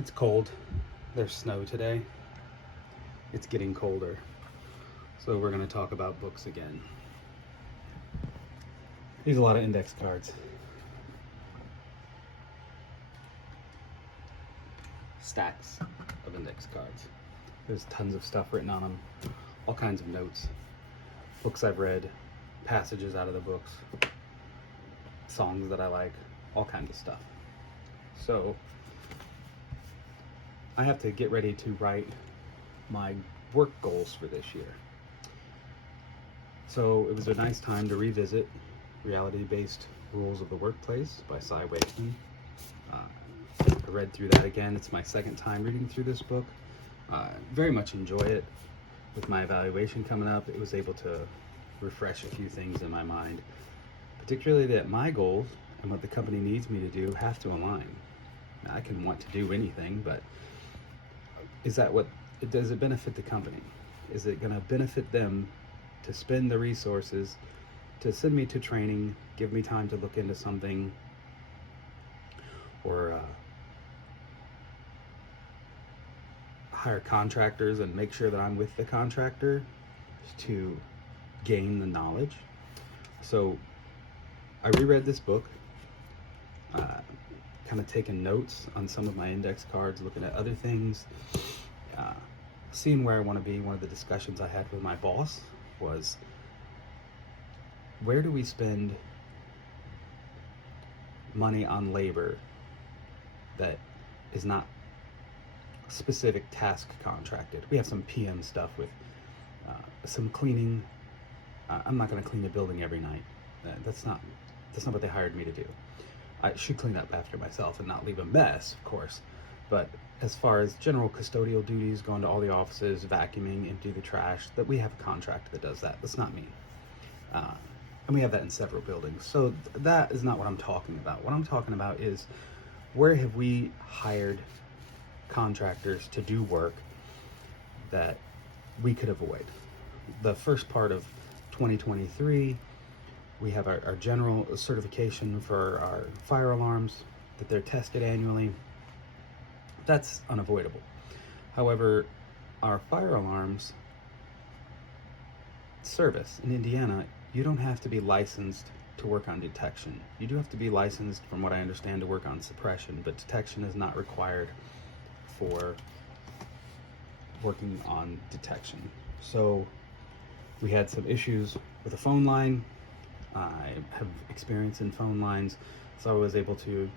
It's cold. There's snow today. It's getting colder. So we're going to talk about books again. These are a lot of index cards. Stacks of index cards. There's tons of stuff written on them. All kinds of notes. Books I've read, passages out of the books, songs that I like, all kinds of stuff. So I have to get ready to write my work goals for this year. So it was a nice time to revisit Reality-Based Rules of the Workplace by Cy Wakeman. I read through that again. It's my second time reading through this book. Very much enjoy it. With my evaluation coming up, it was able to refresh a few things in my mind, particularly that my goals and what the company needs me to do have to align. Now, I can want to do anything, but does it benefit the company? Is it going to benefit them to spend the resources to send me to training, give me time to look into something, or hire contractors and make sure that I'm with the contractor to gain the knowledge? So I reread this book, kind of taking notes on some of my index cards, looking at other things, seeing where I want to be. One of the discussions I had with my boss was, where do we spend money on labor that is not specific task contracted? We have some PM stuff with some cleaning. I'm not going to clean a building every night. That's not what they hired me to do. I should clean up after myself and not leave a mess, of course. But as far as general custodial duties, going to all the offices, vacuuming, empty the trash, that we have a contractor that does that. That's not me. And we have that in several buildings. So that is not what I'm talking about. What I'm talking about is, where have we hired contractors to do work that we could avoid? The first part of 2023, we have our general certification for our fire alarms, that they're tested annually. That's unavoidable. However, our fire alarms service in Indiana, you don't have to be licensed to work on detection. You do have to be licensed, from what I understand, to work on suppression, but detection is not required for working on detection. So we had some issues with the phone line. I have experience in phone lines, so I was able to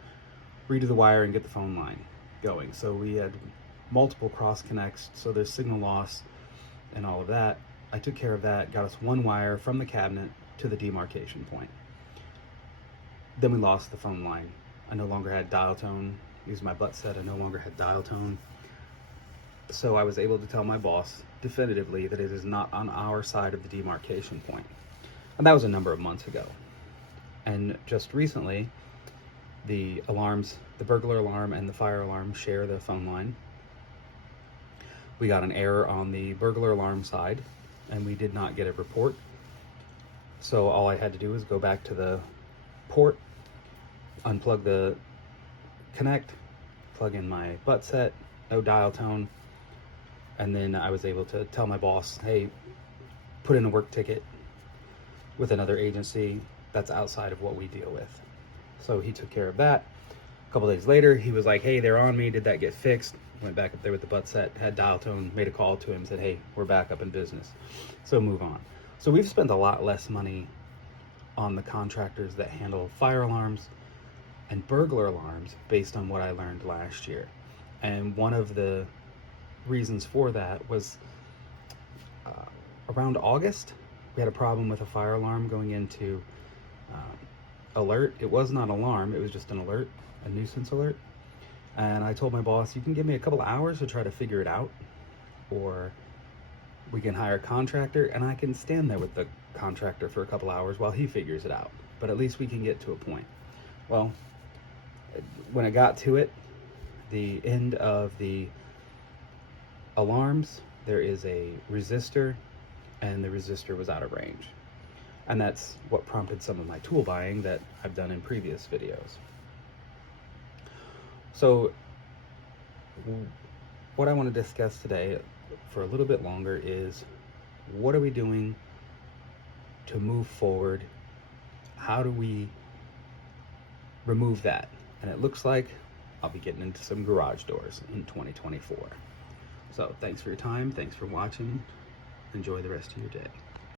redo the wire and get the phone line going. So we had multiple cross connects, so there's signal loss and all of that. I took care of that, got us one wire from the cabinet to the demarcation point. Then we lost the phone line. I no longer had dial tone. Used my butt set, I no longer had dial tone. So I was able to tell my boss definitively that it is not on our side of the demarcation point. And that was a number of months ago. And just recently, the alarms, the burglar alarm and the fire alarm, share the phone line. We got an error on the burglar alarm side, and we did not get a report. So all I had to do was go back to the port, unplug the connect, plug in my butt set, no dial tone, and then I was able to tell my boss, hey, put in a work ticket with another agency that's outside of what we deal with. So he took care of that. A couple days later, he was like, hey, they're on me. Did that get fixed? Went back up there with the butt set, had dial tone, made a call to him, said, hey, we're back up in business. So move on. So we've spent a lot less money on the contractors that handle fire alarms and burglar alarms based on what I learned last year. And one of the reasons for that was around August, we had a problem with a fire alarm going into alert. It was not alarm, it was just an alert, a nuisance alert. And I told my boss, you can give me a couple hours to try to figure it out, or we can hire a contractor and I can stand there with the contractor for a couple hours while he figures it out. But at least we can get to a point. Well, when it got to it, the end of the alarms, there is a resistor, and the resistor was out of range. And that's what prompted some of my tool buying that I've done in previous videos. So what I want to discuss today for a little bit longer is, what are we doing to move forward? How do we remove that? And it looks like I'll be getting into some garage doors in 2024. So thanks for your time. Thanks for watching. Enjoy the rest of your day.